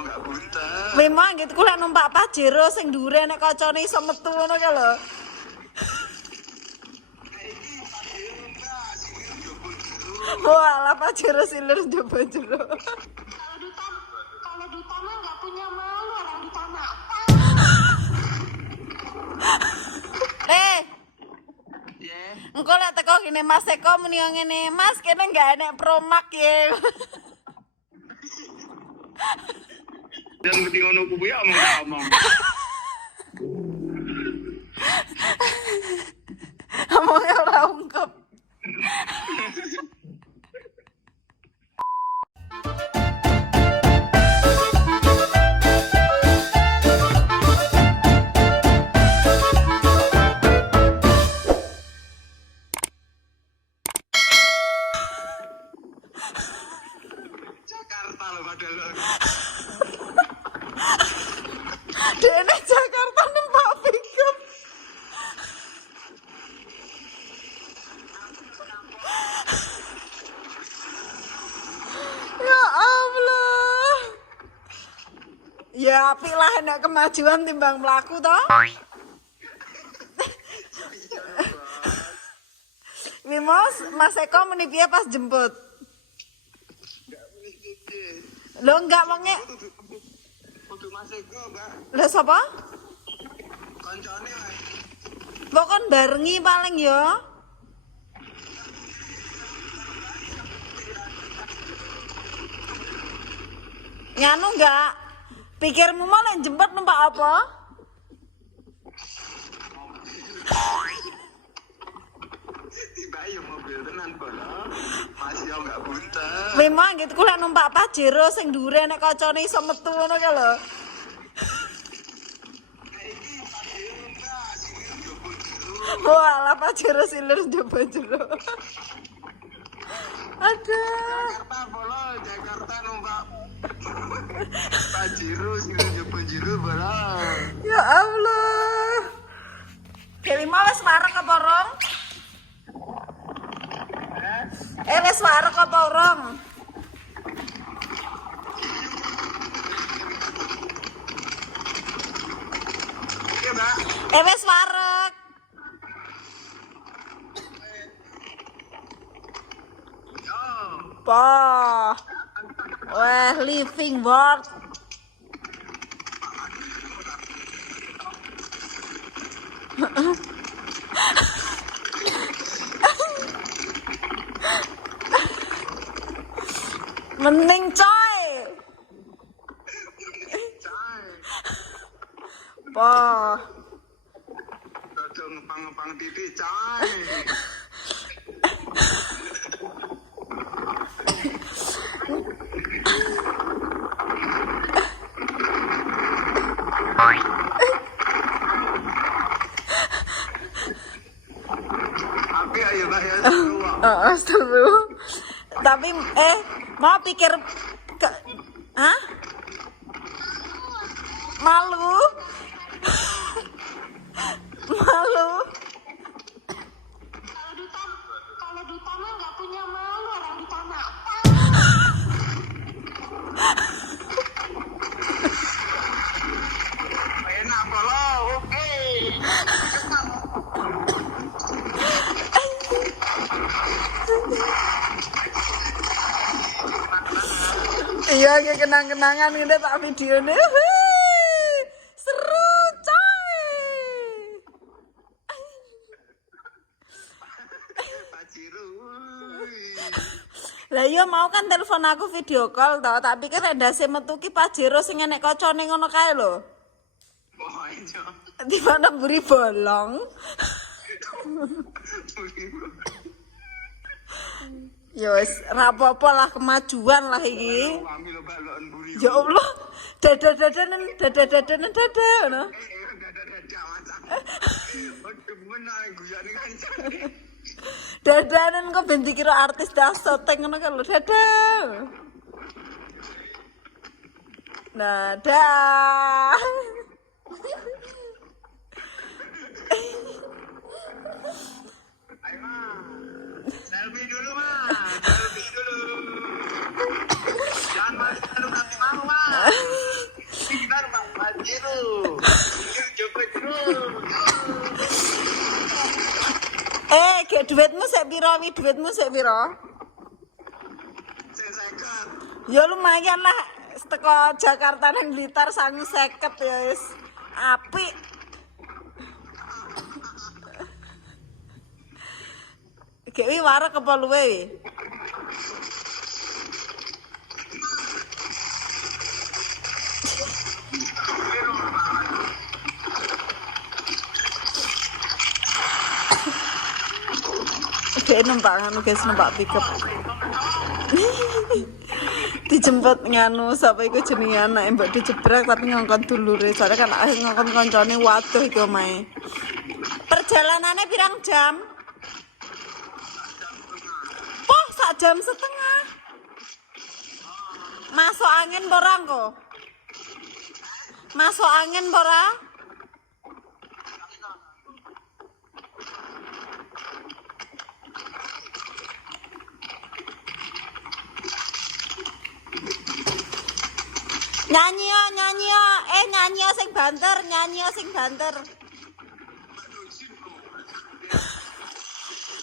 enggak buntet. Memang gitu ku lek numpak Pajero sing dhuwure nek kancane iso metu ngono ka lho. Wah, Pajero silir njaba jero. Kalau duta mah nggak punya malu, orang duta mah. Engko lek teko gini Mas Eko muni ngene, Mas kene enggak enek promak ya. Dan ngerti ngono kuwi ya omong. Omongnya ora ungkep. Jakarta lho padahal. Dene Jakarta numpak pickup. Ya Allah. Ya apik lah enak kemajuan timbang mlaku toh. Mas Eko muni piye pas jemput? Lho enggak wonge. Kudu Mas Eko, Mbak. Lha sapa? Kancane wae. Pokon barengi paling ya. Nganu enggak? Pikirmu mau lek jemput numpak apa? Tiba ya mobil tenan kono. Masih enggak buntet. Memang gitu ku lek numpak Pajero sing dhuwure nek kancane iso metu ngono ka lho. Wah, Pajero silir njaba jero. Aduh. Jakarta bola, Jakarta numpak Pajero sing njaba jero bola. Ya Allah. Dewi mau wis warek apa rong? Wis warek apa rong? Oke, Mbak. Wis warek. Oh. Wah. Wah, living world. Mending coy. Wah. Rada ngepang-ngepang titik, coy. Tapi ayo Mbak ya. Astagfirullah. Tapi mau pikir hah? Malu? Malu? Kalau duta mah nggak punya malu, orang duta mah. Enak kalau oke. Iya, kayak kenang-kenangan ini tak video nih. Seru coy. Pajero. Lah iya mau kan telepon aku video call toh, tak pikir ndase metu ki Pajero sing enek kocone ngono kae lho. Oh, iya. Di mana buri bolong? Ya wis ra apa-apa lah, kemajuan lah iki. Kami lo balon buri. Ya Allah, dada-dadanan ngono. Dadanan kok ben dikira artis dasoteng ngono kan lho, dadah. Dadah. Ayo, Ma. Selfie dulu, Ma. Selfie dulu. Jangan malu-malu, mau, Ma. duitmu sik pira wi? Duitmu sik pira? Sing 50. Ya lumayan lah. Teko Jakarta nang Blitar 50 ya wis. Apik. Iki wareg apa luwe wi? Oke, numpak anu guys, numpak pickup. Dijemput nganu sapa iku jenenge anake mbok dijebrak tapi ngongkon dulure. Soalnya kan akhir ngongkon koncone waduh iku omahe. Perjalanannya pirang jam? Oh, 1 jam setengah. Masuk angin borang kok. Masuk angin borang? Nyanyi yo, nyanyi yo sing banter, nyanyi yo sing banter.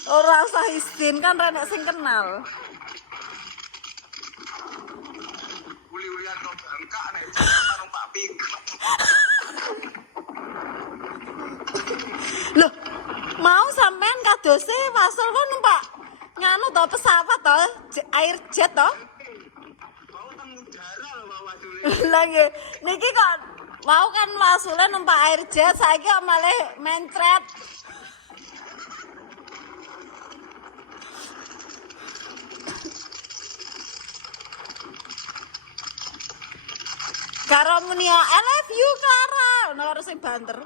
Ora usah izin kan renek sing kenal. Uli-ulian kok bangka nek Jakarta numpak pickup. Loh, mau sampean kadose wasal kok numpak nganu to pesawat to, air jet to? Mau teng udara lho Pak Wadule. Lagi niki kok mau kan wasule numpak air jet saiki kok malah mencret. Karo muni I love you Clara, ono harus sing banter.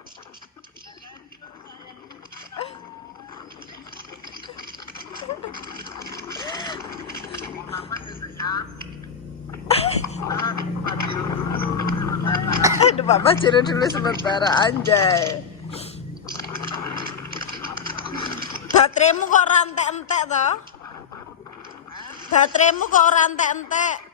Aduh, Papa ciri dulu sementara anjay. Bateraimu kok rantek-entek toh? Bateraimu kok rantek-entek?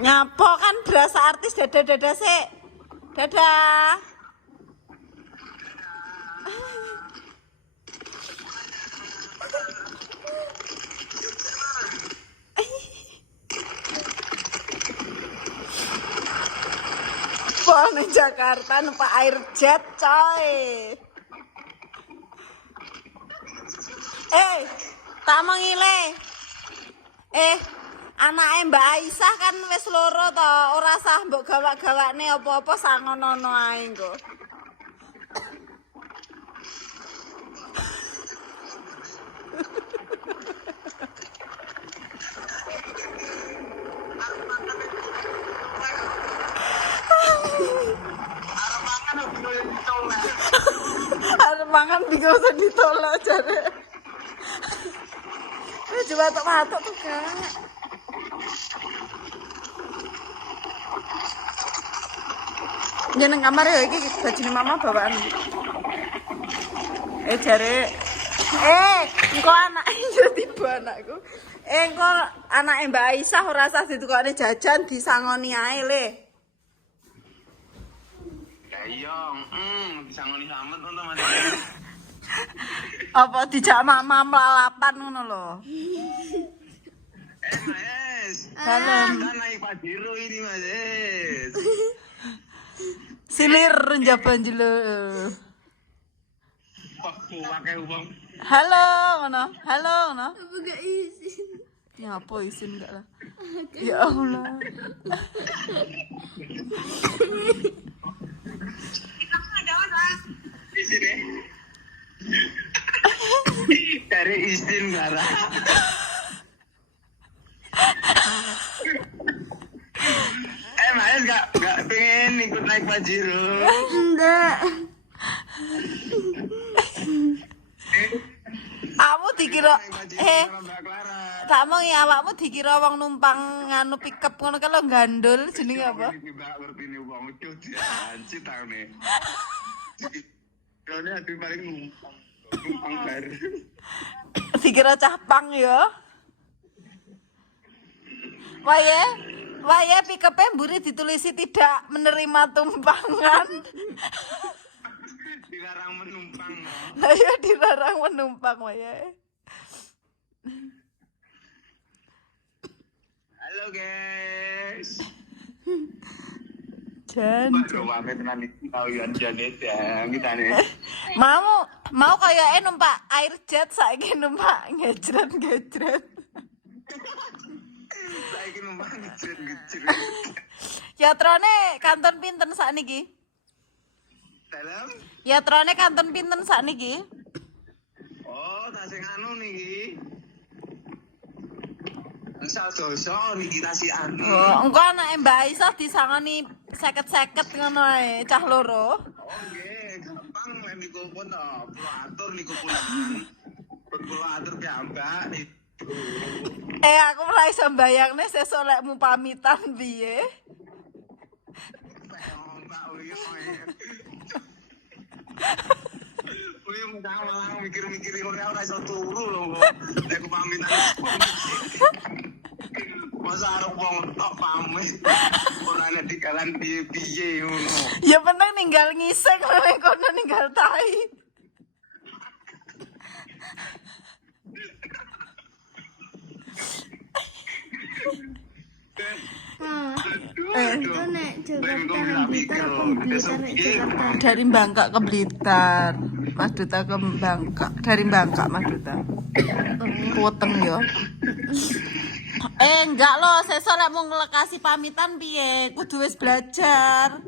Nyapo kan berasa artis dadah-dadah sih. Dadah. Wah, ning Jakarta numpak air jet coy. Tak mengile. Anake Mbak Aisyah kan wis loro to, ora sah mbok gawak-gawakne apa-apa sangono-ono ae engko. Arep mangan bingung usah ditolak jare. Wis coba tok matuk tuh, Kak. Ya nang kamar ya iki bajine mama bawaan. Jare engko anake yo tiba anakku. Engko anake Mbak Aisyah ora usah ditukokne jajan disangoni ae le. Ya iya, disangoni slamet untuk Mas. Apa dijak mama melalapan ngono lho. Mas. Halo. Kita naik Pajero ini Mas. Silir njaban jelo. Pakai uang. Halo ngono. Halo ngono. Apa gak izin? Ya apa izin enggak lah. Ya Allah. Izin ya. Dari izin Gara. Mas gak pengen ikut naik Pajero. Enggak. Kamu dikira Mbak Clara. tak mau ya awakmu dikira wong numpang nganu pickup ngono kan lo gandul jenenge apa? Ini Mbak ngerti nih uang itu janji tau nih. Soalnya aduh paling numpang baru. Dikira cah pang ya. Waye pick-up-e mburi ditulisi tidak menerima tumpangan. Dilarang menumpang. No? Lah ya dilarang menumpang wae. Halo guys. Jan. Baru mame tenan iki kawian Janet ya kita nih. Mau kayake numpak air jet saiki numpak ngejret. Saiki numpang ngejret. Yatrane kanton pinten sakniki? Dalam? Yatrane kanton pinten sakniki? Oh, tak sing anu niki. Asal dosa niki tasih anu. Oh, engko anake Mbak Aisyah disangoni 50-50 ngono ae, cah loro. Oh nggih, gampang lek niku pun to. Kula atur niku punan. Kula atur piyambak niku. Aku ora iso mbayangne sesuk lekmu pamitan piye. Mbak Uyo. Uyo malah mikir-mikir ngono ora iso turu lho. Nek aku pamitan. Masa arep wong tok pamit. Ora nek dikalan piye-piye ngono. Ya penting ninggal ngising nek kono ninggal tai. Itu nek Jakarta nang Blitar apa Blitar nek Jakarta? Dari Bangka ke Blitar. Mas Duta ke Bangka. Dari Bangka Mas Duta. Weteng yo. Enggak loh, sesuk lek mau ngelekasi pamitan piye? Kudu wis belajar.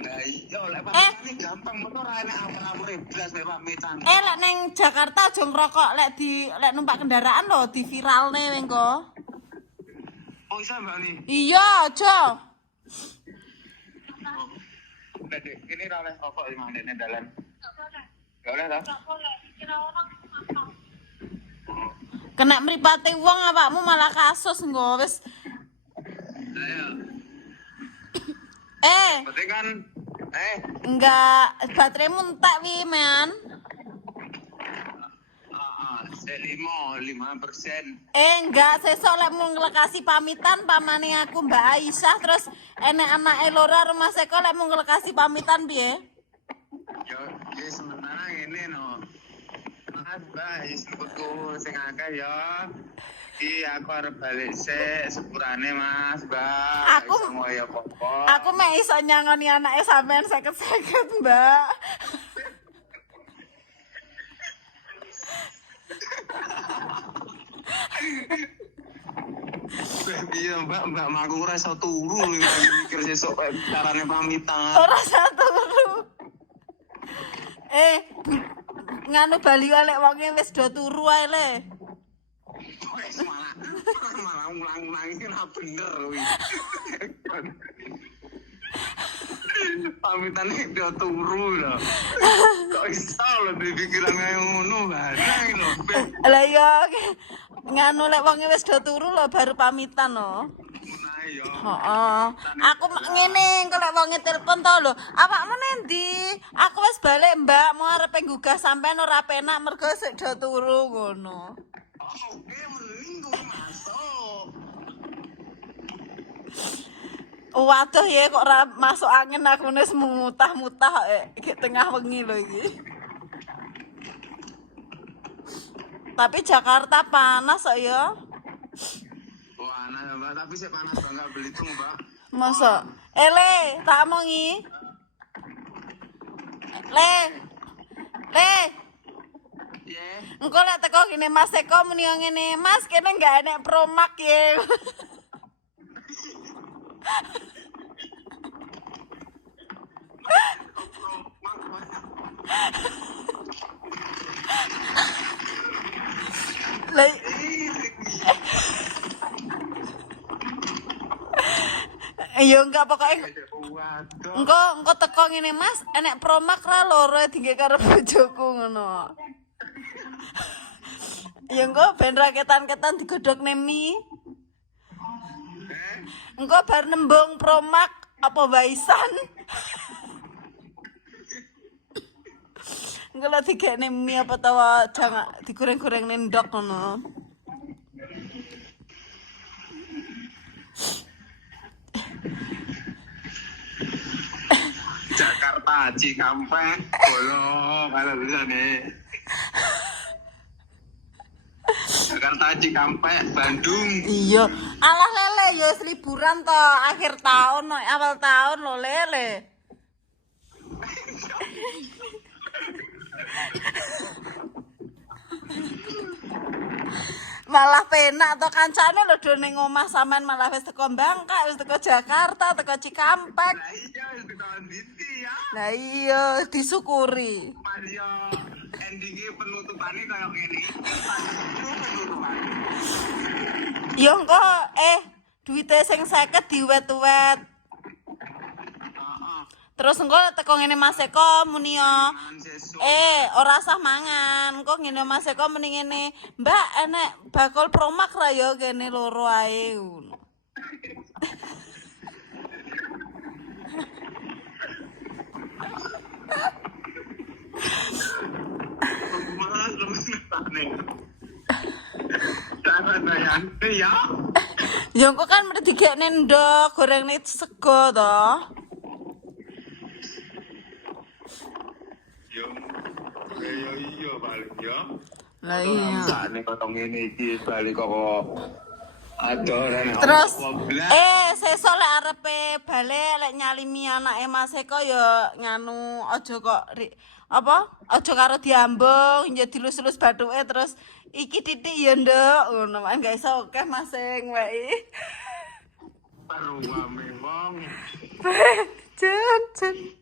Lah iya lek pamitan gampang motor enak apa-apa blas nek pamitan. Lek neng Jakarta aja ngerokok lek numpak kendaraan lho di viralne engko. Oh isa Mbak nih. Iya, aja. Nek kene ra oleh rokok di mandene dalan. Gak oleh ta? Kena mripate wong awakmu malah kasus engko wis. Ayo. Berarti kan Enggak, bateraimu entek wi, men. Sek 5%. Enggak, sesuk lek mau ngelekasi pamitan pamane aku Mbak Aisyah terus enek anake loro rumah seko lek mau ngelekasi pamitan piye? Yo, sementara ngene no. Mas, guys, sebutku sing akeh ya. Iki aku arep balik sik sepurane Mas, Mbak. Aku- ngoyo apa. Aku mek iso nyangoni anake sampean 50-50, Mbak. Iya, Mbak, aku ora iso turu mikir sesuk carane pamitan. Ora satu turu. Nganu bali lek wonge wis do turu ae le. Wes malah ulang-ulang iki ora bener kuwi. Pamitan itu turu lho. Kok iso lho dipikiran kaya ngono barang lho. Lah iya nganu lek wonge wis do turu lho baru pamitan lho. Nah ya. Heeh. Aku ngene engko lek wonge telepon to lho. Awakmu nendi? Aku wis balik, Mbak. Mau arep nggugah sampean ora penak mergo sik do turu ngono. Oh, oke mending kuwi masuk. Waduh ya kok ora masuk angin aku wis mutah-mutah iki tengah wengi lho iki. Tapi Jakarta panas kok ya. Wah, nah, Mbak, tapi sik panas banget Belitung, Mbak. Masa? Le, tak omongi. Le. Ye. Engko lek teko gini Mas Eko muni ngene, Mas kene enggak enek promak ya. Lah iya enggak pokoknya Waduh. engko teko ngene Mas enek promak ra loro dingge karo bojoku ngono. Ya engko ben raketan-ketan digodhokne mie. Engko bar nembung promak apa waisan. Engko lek digekne mie apa tawa jangan digoreng-goreng ndok ngono. Jakarta Cikampek bolong kalau bisa nih. Jakarta Cikampek Bandung. Iya, alah lele ya wis liburan to, akhir tahun, awal tahun lo lele. Malah penak to kancane lho do ning omah sampean malah wis teko Bangka, wis teko Jakarta, teko Cikampek. Nah iya itu tahun diti ya. Nah iya, disyukuri. Mario endingnya penutupannya kayak gini. Penutupan. Ya engko duwite sing 50 diwet-wet. Terus engko teko ngene Mas Eko muni yo. Ora usah mangan. Engko ngene Mas Eko muni ngene, "Mbak, enek bakul promak ra yo kene loro ae." Ngono. Mas lemes nih. Cara bayangke ya. Ya engko kan mesti digekne ndok, gorengne sego to. Yo. Yo iya balik yo. Lah iya. Sakne kok ngene iki balik kok adoran. Terus sesuk lek arepe balik lek nyalimi anake Mas Eko ya nganu aja kok aja karo diambung ya dilus-lus bathuke terus iki titik ya nduk ngono kan gak iso akeh Mas sing wae. Paruwame wong Jen.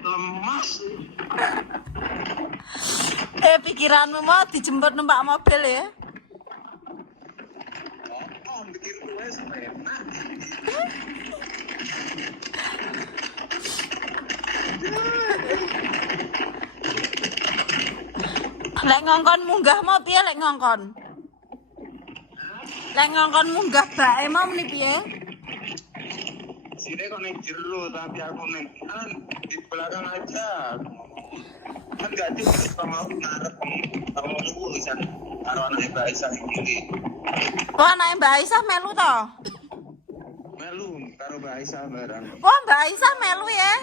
lemas. Pikiranmu mau dijemput numpak mobil ya? Oh, bikin kue supaya enak. Lek ngongkon munggah mau piye lek ngongkon? Lek ngongkon munggah bae mau meni piye? Sini kok neng jero tapi aku neng kan di belakang aja. Kan gak cukup sama aku ngarep kamu nunggu bisa karo anak Mbak Aisyah iki. Kok anake Mbak Aisyah melu to? Melu karo Mbak Aisyah bareng. Kok Mbak Aisyah melu ya?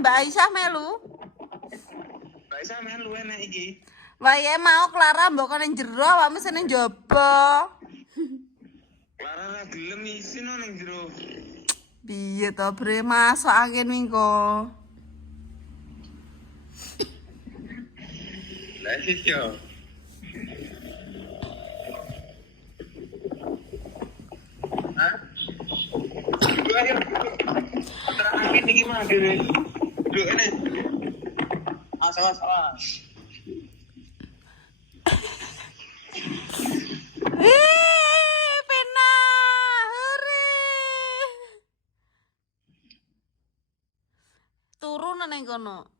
Mbak Aisyah melu? Mbak Aisyah melu enak iki. Wae mau Clara mbok ning jero awakmu sing ning njaba. Clara ra gelem isin nang jero. Piye to, Bre? Masuk angin mingko. Lah iya. Hah? Ayo. Terakhir iki mah dhewe. Duk ini. Awas. Pena. Hore. Turun nang kono.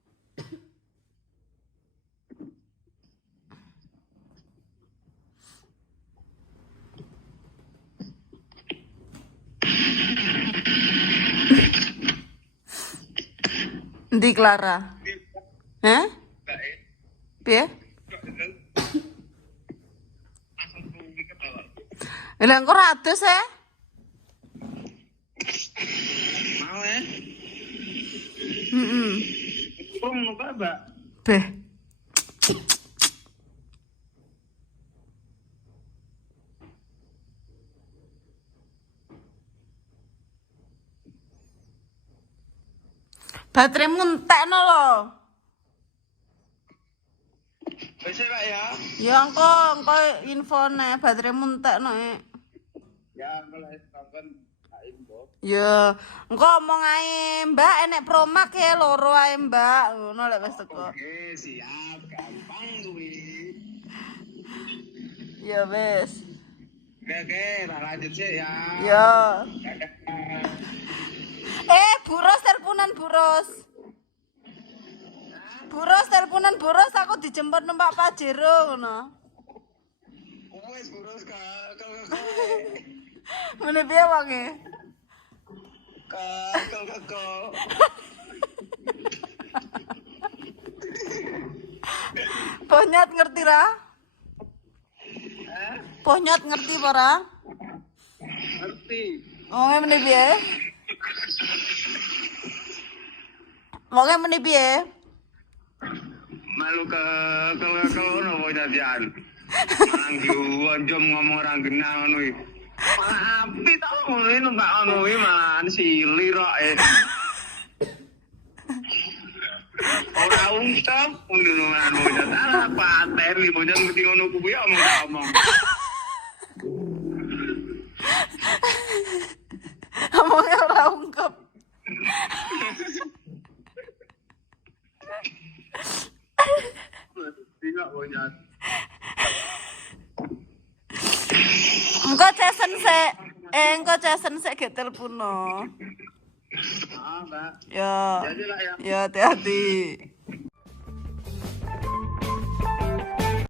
Ndi Clara? Hah? Piye? Lah engko ra adus e? Mau Heeh. Pung lupa, Mbak. Beh. Bateraimu entekno lho. Wis Pak ya. Ya engko infone bateraimu entekno Ya, mulai sampean tak info. Ya, engko omong ae, Mbak enek promak ya loro ae, Mbak. Ngono lek wis teko. Oke, siap. Gampang kuwi. Ya wis. Oke, tak lanjut sih ya. Ya. Buros teleponan Buros. Buros teleponan Buros aku dijemput numpak Pajero ngono. Wes Buros ka. Mene piye wonge? Kakak. Ponyat ngerti ra? Ponyat ngerti apa ra? Ngerti. Oh, mene piye? Wonge muni piye? Malu ke ono jadian. Nang diwonjom ngomong orang genah ngono iki. Api tau ngono iki numpak ngono iki malah silir kok. Ora ungkap ngono anu jatah paten iki bojang mesti ngono kuwi omong. Omongnya ora ungkep. Tidak bojang. Engko Jason sik gek telepono. Ah, Mbak. Ya. Jadi lah ya. Ya hati-hati.